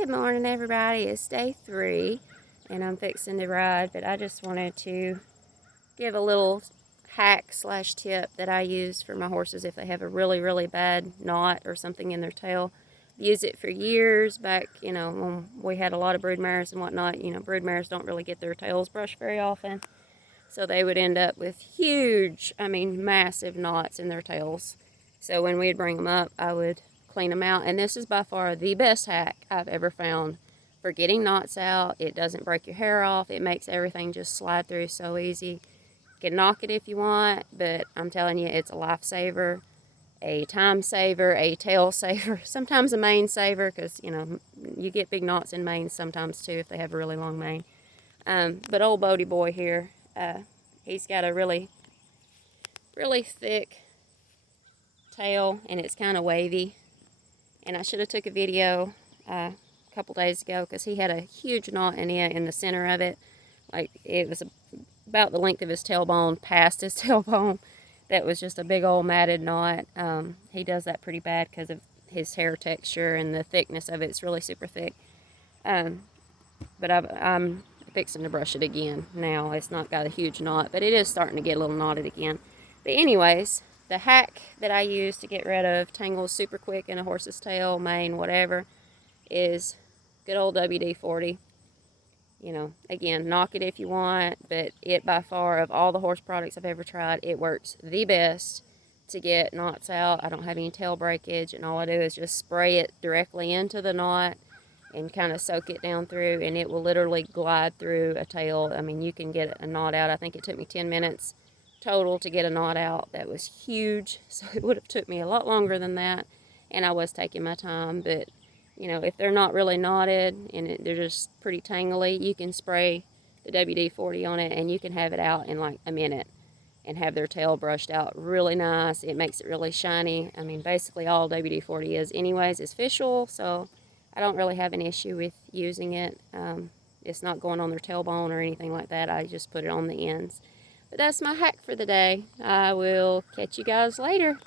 Good morning, everybody. It's day 3 and I'm fixing to ride, but I just wanted to give a little hack slash tip that I use for my horses if they have a really bad knot or something in their tail. I've used it for years back, when we had a lot of brood mares and whatnot. Brood mares don't really get their tails brushed very often, so they would end up with huge, massive knots in their tails. So when we'd bring them up, I would clean them out. And this is by far the best hack I've ever found for getting knots out. It doesn't break your hair off. It makes everything just slide through so easy. You can knock it if you want, but I'm telling you, it's a lifesaver, a time saver, a tail saver, sometimes a mane saver, because, you get big knots in manes sometimes too if they have a really long mane. But old Bodie boy here, he's got a really thick tail, and it's kind of wavy. And I should have took a video a couple days ago because he had a huge knot in the center of it. Like, it was about the length of his tailbone, past his tailbone. That was just a big old matted knot. He does that pretty bad because of his hair texture and the thickness of it. It's really super thick. But I'm fixing to brush it again now. It's not got a huge knot, but it is starting to get a little knotted again. But anyways, the hack that I use to get rid of tangles super quick in a horse's tail, mane, whatever, is good old WD-40. Again, knock it if you want, but it by far, of all the horse products I've ever tried, it works the best to get knots out. I don't have any tail breakage, and all I do is just spray it directly into the knot and kind of soak it down through, and it will literally glide through a tail. You can get a knot out. I think it took me 10 minutes total to get a knot out. That was huge, so it would have took me a lot longer than that, and I was taking my time. But if they're not really knotted and they're just pretty tangly, you can spray the WD-40 on it and you can have it out in like a minute and have their tail brushed out really nice. It makes it really shiny. Basically all WD-40 is anyways is fish oil, so I don't really have an issue with using it. It's not going on their tailbone or anything like that. I just put it on the ends. But that's my hack for the day. I will catch you guys later.